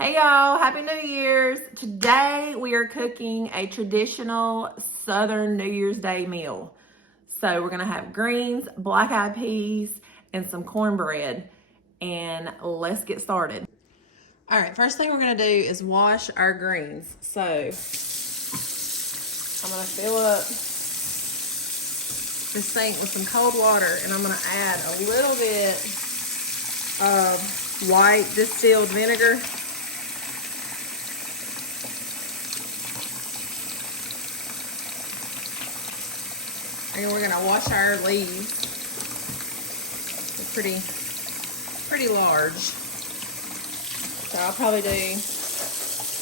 Hey y'all, Happy New Year's. Today we are cooking a traditional Southern New Year's Day meal. So we're gonna have greens, black-eyed peas, and some cornbread. And let's get started. All right, first thing we're gonna do is wash our greens. So I'm gonna fill up this sink with some cold water, and I'm gonna add a little bit of white distilled vinegar. And we're gonna wash our leaves. They're pretty large. So I'll probably do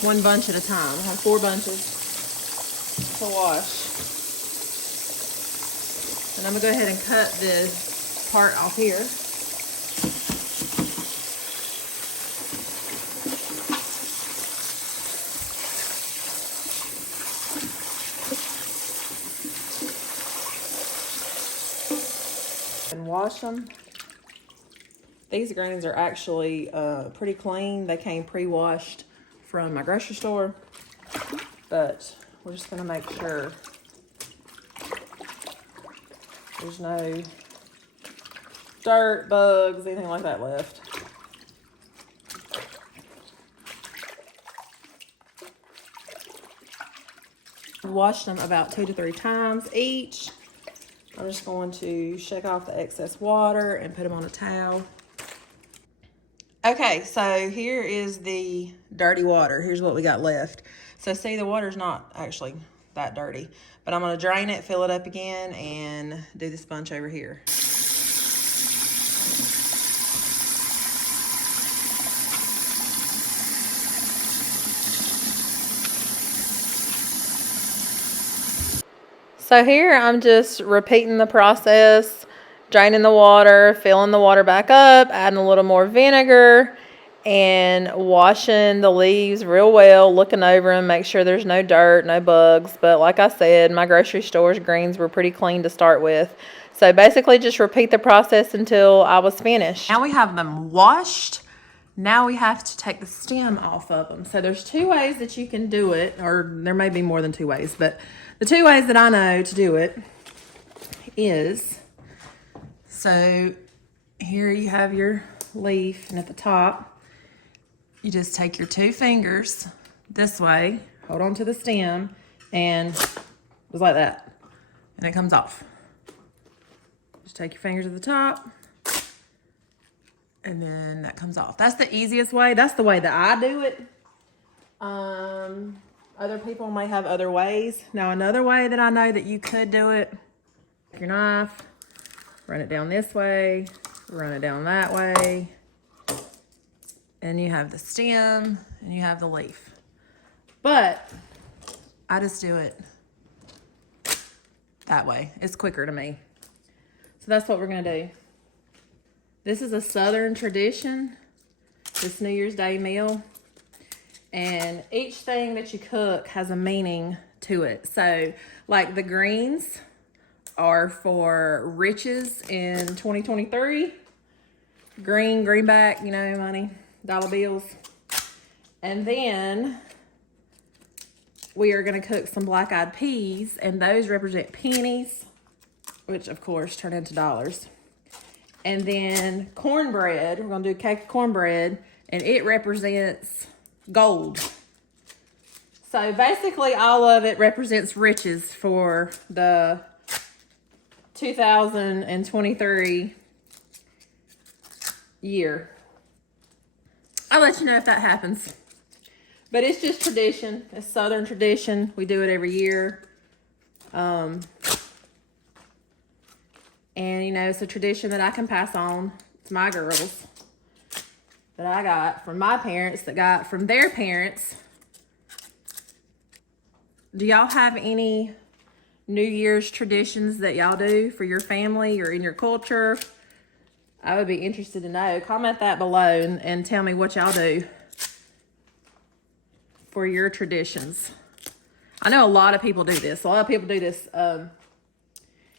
one bunch at a time. I have 4 bunches to wash. And I'm gonna go ahead and cut this part off here. And wash them. These greens are actually pretty clean. They came pre-washed from my grocery store, but we're just gonna make sure there's no dirt, bugs, anything like that left. I've washed them about 2 to 3 times each. I'm just going to shake off the excess water and put them on a towel. Okay, so here is the dirty water. Here's what we got left. So see, the water's not actually that dirty, but I'm gonna drain it, fill it up again, and do this bunch over here. So here I'm just repeating the process, draining the water, filling the water back up, adding a little more vinegar, and washing the leaves real well, looking over them, make sure there's no dirt, no bugs. But like I said, my grocery store's greens were pretty clean to start with. So basically just repeat the process until I was finished. Now we have them washed. Now we have to take the stem off of them. So there's 2 ways that you can do it, or there may be more than 2 ways, but the 2 ways that I know to do it is, so here you have your leaf, and at the top, you just take your 2 fingers this way, hold on to the stem, and just like that, and it comes off. Just take your fingers at the top, and then that comes off. That's the easiest way. That's the way that I do it. Other people may have other ways. Now, another way that I know that you could do it, take your knife, run it down this way, run it down that way, and you have the stem and you have the leaf. But I just do it that way. It's quicker to me. So that's what we're gonna do. This is a Southern tradition, this New Year's Day meal. And each thing that you cook has a meaning to it. So like the greens are for riches in 2023. Greenback, you know, money, dollar bills. And then we are gonna cook some black-eyed peas, and those represent pennies, which of course turn into dollars. And then cornbread, we're gonna do a cake of cornbread, and it represents gold. So basically all of it represents riches for the 2023 year. I'll let you know if that happens. But it's just tradition. It's Southern tradition. We do it every year. And you know, it's a tradition that I can pass on to my girls, that I got from my parents, that got from their parents. Do y'all have any New Year's traditions that y'all do for your family or in your culture? I would be interested to know. Comment that below and tell me what y'all do for your traditions. I know a lot of people do this. A lot of people do this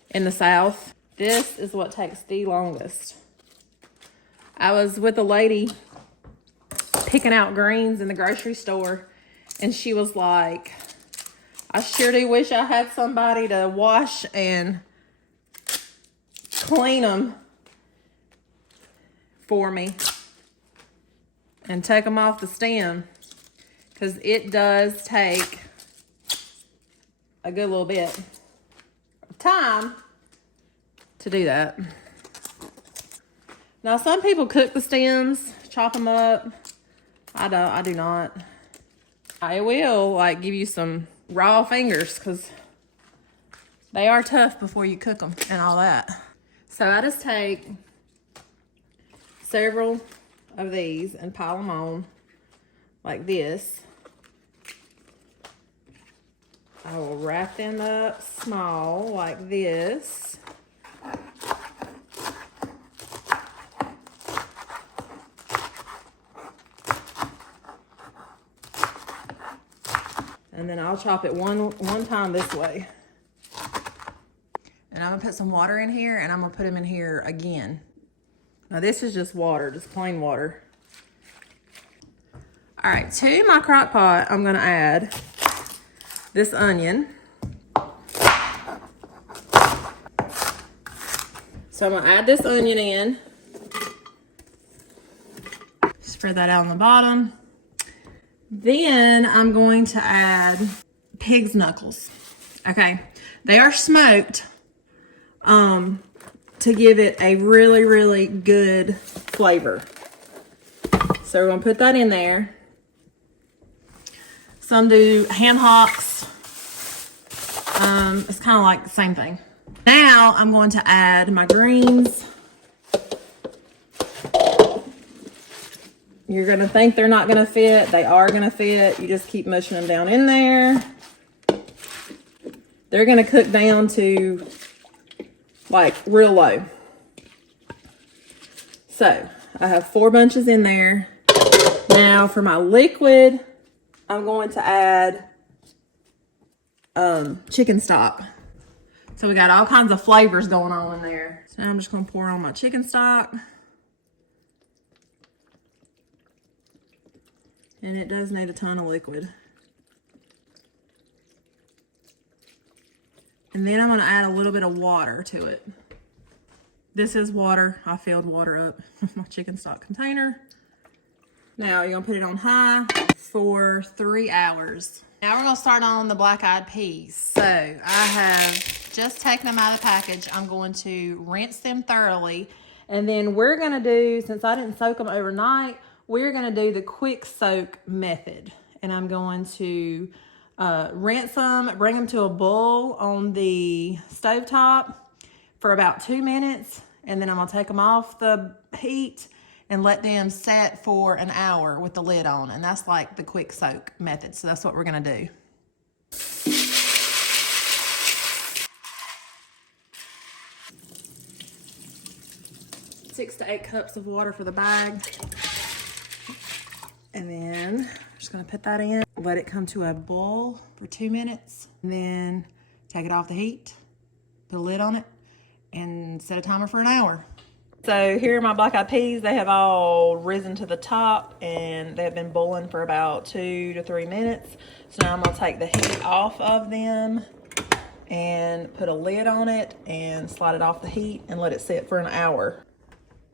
in the South. This is what takes the longest. I was with a lady picking out greens in the grocery store, and she was like, I sure do wish I had somebody to wash and clean them for me and take them off the stem, because it does take a good little bit of time to do that. Now, some people cook the stems, chop them up. I do not. I will like give you some raw fingers, because they are tough before you cook them and all that. So I just take several of these and pile them on like this. I will wrap them up small like this. And then I'll chop it one time this way. And I'm gonna put some water in here, and I'm gonna put them in here again. Now this is just water, just plain water. All right, to my crock pot, I'm gonna add this onion. So I'm gonna add this onion in. Spread that out on the bottom. Then I'm going to add pig's knuckles. Okay, they are smoked to give it a really, really good flavor. So we're gonna put that in there. Some do hand hocks. It's kind of like the same thing. Now I'm going to add my greens. You're gonna think they're not gonna fit. They are gonna fit. You just keep mushing them down in there. They're gonna cook down to like real low. So I have 4 bunches in there. Now for my liquid, I'm going to add chicken stock. So we got all kinds of flavors going on in there. So now I'm just gonna pour on my chicken stock. And it does need a ton of liquid. And then I'm gonna add a little bit of water to it. This is water. I filled water up with my chicken stock container. Now you're gonna put it on high for 3 hours. Now we're gonna start on the black-eyed peas. So I have just taken them out of the package. I'm going to rinse them thoroughly. And then we're gonna do, since I didn't soak them overnight, we're gonna do the quick soak method. And I'm going to rinse them, bring them to a boil on the stovetop for about 2 minutes. And then I'm gonna take them off the heat and let them set for an hour with the lid on. And that's like the quick soak method. So that's what we're gonna do. 6 to 8 cups of water for the bag. And then I'm just gonna put that in, let it come to a boil for 2 minutes, and then take it off the heat, put a lid on it, and set a timer for an hour. So here are my black-eyed peas. They have all risen to the top, and they have been boiling for about 2 to 3 minutes. So now I'm gonna take the heat off of them and put a lid on it and slide it off the heat and let it sit for an hour.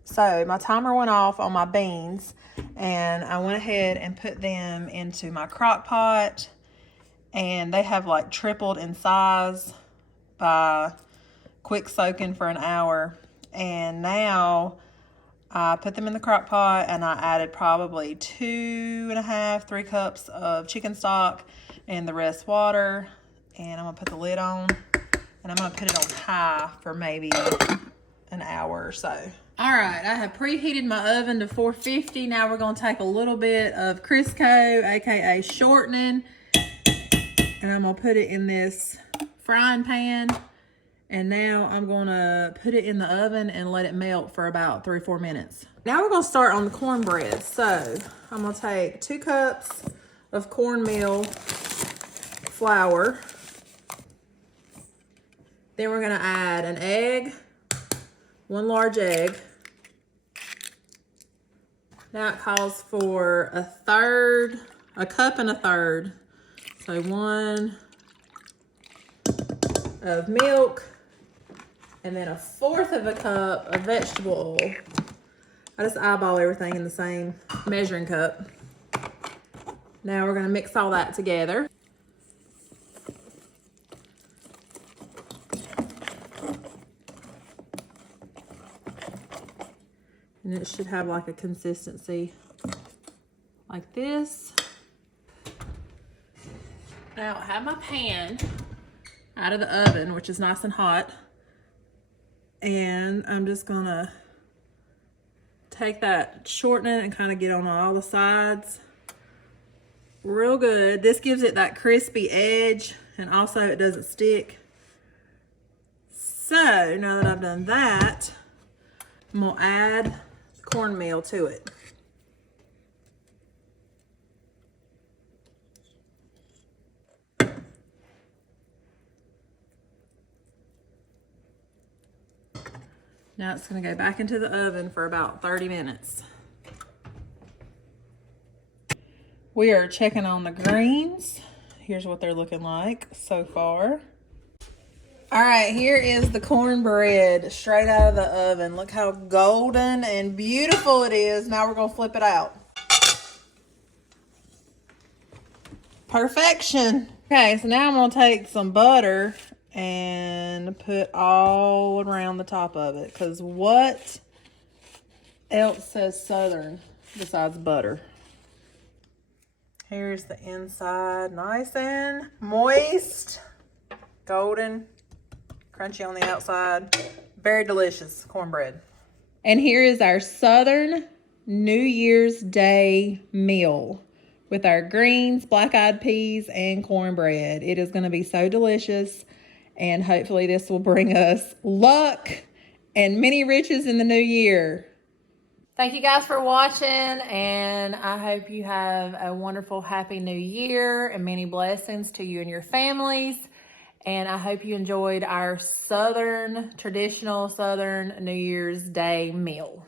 So my timer went off on my beans, and I went ahead and put them into my crock pot, and they have like tripled in size by quick soaking for an hour. And now I put them in the crock pot, and I added probably 2.5, 3 cups of chicken stock and the rest water. And I'm gonna put the lid on, and I'm gonna put it on high for maybe an hour or so. All right, I have preheated my oven to 450. Now we're gonna take a little bit of Crisco, AKA shortening, and I'm gonna put it in this frying pan. And now I'm gonna put it in the oven and let it melt for about 3 or 4 minutes. Now we're gonna start on the cornbread. So I'm gonna take 2 cups of cornmeal flour. Then we're gonna add an egg, 1 large egg. Now it calls for a cup and a third. So 1 of milk, and then 1/4 of a cup of vegetable oil. I just eyeball everything in the same measuring cup. Now we're gonna mix all that together. And it should have like a consistency like this. Now I have my pan out of the oven, which is nice and hot. And I'm just gonna take that, shorten it, and kind of get on all the sides real good. This gives it that crispy edge, and also it doesn't stick. So now that I've done that, I'm gonna add cornmeal to it. Now it's gonna go back into the oven for about 30 minutes. We are checking on the greens. Here's what they're looking like so far. All right, here is the cornbread straight out of the oven. Look how golden and beautiful it is. Now we're gonna flip it out. Perfection. Okay, so now I'm gonna take some butter and put all around the top of it, because what else says Southern besides butter? Here's the inside, nice and moist, golden, crunchy on the outside. Very delicious cornbread. And here is our Southern New Year's Day meal with our greens, black-eyed peas, and cornbread. It is going to be so delicious, and hopefully this will bring us luck and many riches in the new year. Thank you guys for watching, and I hope you have a wonderful, happy new year and many blessings to you and your families. And I hope you enjoyed our traditional Southern New Year's Day meal.